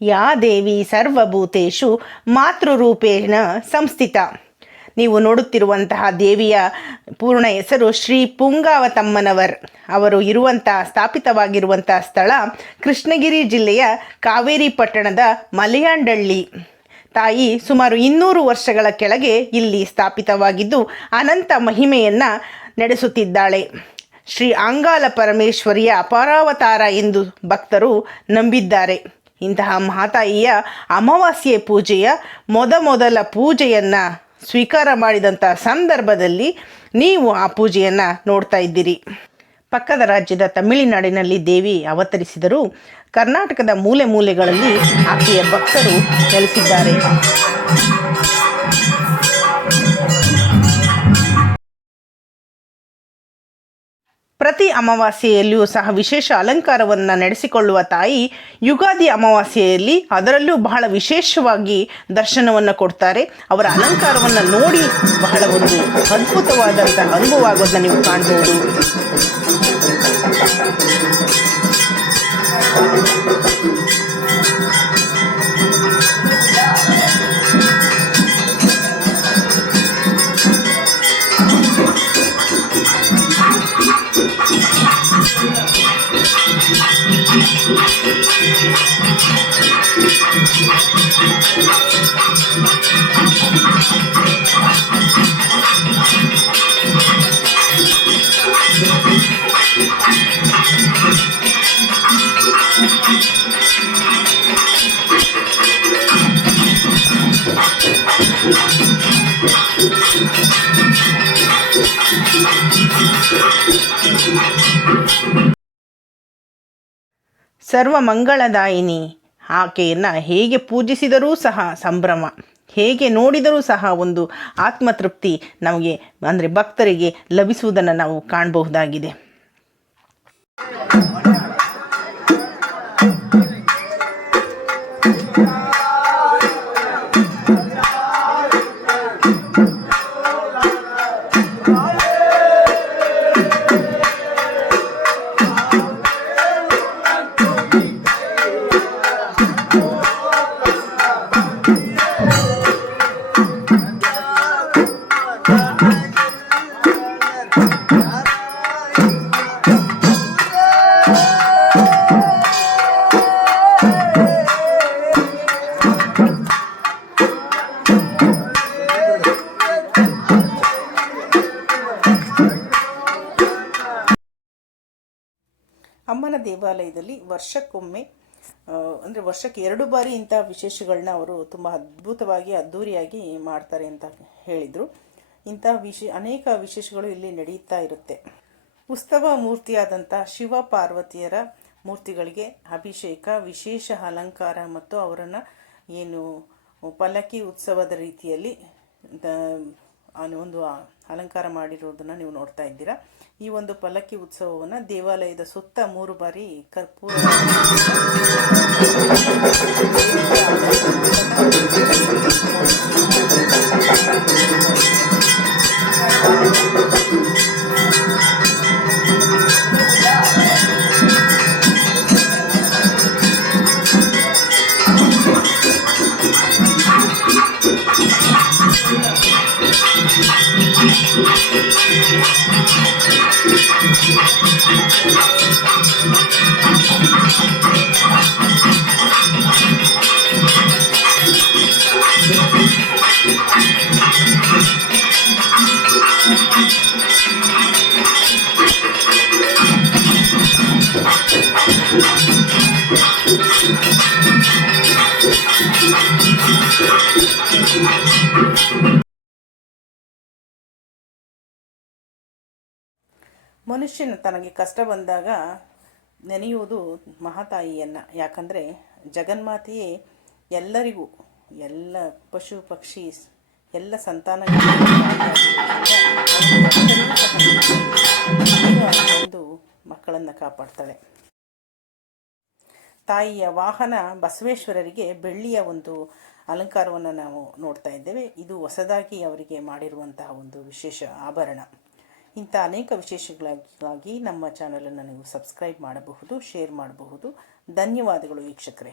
ಯಾ ದೇವಿ ಸರ್ವಭೂತೇಷು ಮಾತೃರೂಪೇಣ ಸಂಸ್ಥಿತ. ನೀವು ನೋಡುತ್ತಿರುವಂತಹ ದೇವಿಯ ಪೂರ್ಣ ಹೆಸರು ಶ್ರೀ ಪುಂಗಾವತಮ್ಮನವರ್. ಅವರು ಸ್ಥಾಪಿತವಾಗಿರುವಂಥ ಸ್ಥಳ ಕೃಷ್ಣಗಿರಿ ಜಿಲ್ಲೆಯ ಕಾವೇರಿ ಪಟ್ಟಣದ ಮಲೆಯಾಂಡಳ್ಳಿ. ತಾಯಿ ಸುಮಾರು 200 ವರ್ಷಗಳ ಕೆಳಗೆ ಇಲ್ಲಿ ಸ್ಥಾಪಿತವಾಗಿದ್ದು ಅನಂತ ಮಹಿಮೆಯನ್ನು ನಡೆಸುತ್ತಿದ್ದಾಳೆ. ಶ್ರೀ ಅಂಗಾಲ ಪರಮೇಶ್ವರಿಯ ಅಪಾರಾವತಾರ ಎಂದು ಭಕ್ತರು ನಂಬಿದ್ದಾರೆ. ಇಂತಹ ಮಹಾತಾಯಿಯ ಅಮಾವಾಸ್ಯೆ ಪೂಜೆಯ ಮೊದಲ ಪೂಜೆಯನ್ನು ಸ್ವೀಕಾರ ಮಾಡಿದಂಥ ಸಂದರ್ಭದಲ್ಲಿ ನೀವು ಆ ಪೂಜೆಯನ್ನು ನೋಡ್ತಾ ಇದ್ದೀರಿ. ಪಕ್ಕದ ರಾಜ್ಯದ ತಮಿಳುನಾಡಿನಲ್ಲಿ ದೇವಿ ಅವತರಿಸಿದರೂ ಕರ್ನಾಟಕದ ಮೂಲೆ ಮೂಲೆಗಳಲ್ಲಿ ಆಕೆಯ ಭಕ್ತರು ನೆಲೆಸಿದ್ದಾರೆ. ಪ್ರತಿ ಅಮಾವಾಸ್ಯೆಯಲ್ಲಿಯೂ ಸಹ ವಿಶೇಷ ಅಲಂಕಾರವನ್ನು ನಡೆಸಿಕೊಳ್ಳುವ ತಾಯಿ ಯುಗಾದಿ ಅಮಾವಾಸ್ಯೆಯಲ್ಲಿ ಅದರಲ್ಲೂ ಬಹಳ ವಿಶೇಷವಾಗಿ ದರ್ಶನವನ್ನು ಕೊಡ್ತಾರೆ. ಅವರ ಅಲಂಕಾರವನ್ನು ನೋಡಿ ಬಹಳ ಒಂದು ಅದ್ಭುತವಾದಂಥ ಅನುಭವ ಆಗೋದನ್ನ ನೀವು ಕಾಣ್ಬೋದು. ಸರ್ವಮಂಗಳದಾಯಿನಿ. ಆಕೆಯನ್ನು ಹೇಗೆ ಪೂಜಿಸಿದರೂ ಸಹ ಸಂಭ್ರಮ, ಹೇಗೆ ನೋಡಿದರೂ ಸಹ ಒಂದು ಆತ್ಮತೃಪ್ತಿ ನಮಗೆ ಅಂದರೆ ಭಕ್ತರಿಗೆ ಲಭಿಸುವುದನ್ನು ನಾವು ಕಾಣಬಹುದಾಗಿದೆ. ಅಮ್ಮನ ದೇವಾಲಯದಲ್ಲಿ ವರ್ಷಕ್ಕೊಮ್ಮೆ ಅಂದರೆ ವರ್ಷಕ್ಕೆ 2 ಬಾರಿ ಇಂಥ ವಿಶೇಷಗಳನ್ನ ಅವರು ತುಂಬ ಅದ್ಭುತವಾಗಿ ಅದ್ಧೂರಿಯಾಗಿ ಮಾಡ್ತಾರೆ ಅಂತ ಹೇಳಿದರು. ಇಂಥ ಅನೇಕ ವಿಶೇಷಗಳು ಇಲ್ಲಿ ನಡೆಯುತ್ತಾ ಇರುತ್ತೆ. ಉತ್ಸವ ಮೂರ್ತಿಯಾದಂಥ ಶಿವ ಪಾರ್ವತಿಯರ ಮೂರ್ತಿಗಳಿಗೆ ಅಭಿಷೇಕ, ವಿಶೇಷ ಅಲಂಕಾರ ಮತ್ತು ಅವರನ್ನು ಏನು ಪಲ್ಲಕ್ಕಿ ಉತ್ಸವದ ರೀತಿಯಲ್ಲಿ ಒಂದು ಅಲಂಕಾರ ಮಾಡಿರೋದನ್ನು ನೀವು ನೋಡ್ತಾ ಇದ್ದೀರಾ. ಈ ಒಂದು ಪಲ್ಲಕ್ಕಿ ಉತ್ಸವವನ್ನು ದೇವಾಲಯದ ಸುತ್ತ 3 ಬಾರಿ ಕರ್ಪೂರ ಮನುಷ್ಯನ ತನಗೆ ಕಷ್ಟ ಬಂದಾಗ ನೆನೆಯುವುದು ಮಹಾತಾಯಿಯನ್ನು. ಯಾಕಂದರೆ ಜಗನ್ಮಾತೆಯೇ ಎಲ್ಲರಿಗೂ, ಎಲ್ಲ ಪಶು ಪಕ್ಷಿ ಎಲ್ಲ ಸಂತಾನ ಒಂದು ಮಕ್ಕಳನ್ನು ಕಾಪಾಡ್ತಾಳೆ. ತಾಯಿಯ ವಾಹನ ಬಸವೇಶ್ವರರಿಗೆ ಬೆಳ್ಳಿಯ ಒಂದು ಅಲಂಕಾರವನ್ನು ನಾವು ನೋಡ್ತಾ ಇದ್ದೇವೆ. ಇದು ಹೊಸದಾಗಿ ಅವರಿಗೆ ಮಾಡಿರುವಂತಹ ಒಂದು ವಿಶೇಷ ಆಭರಣ. ಇಂಥ ಅನೇಕ ವಿಶೇಷಗಳಿಗಾಗಿ ನಮ್ಮ ಚಾನಲನ್ನು ನೀವು ಸಬ್ಸ್ಕ್ರೈಬ್ ಮಾಡಬಹುದು, ಶೇರ್ ಮಾಡಬಹುದು. ಧನ್ಯವಾದಗಳು ವೀಕ್ಷಕರೇ.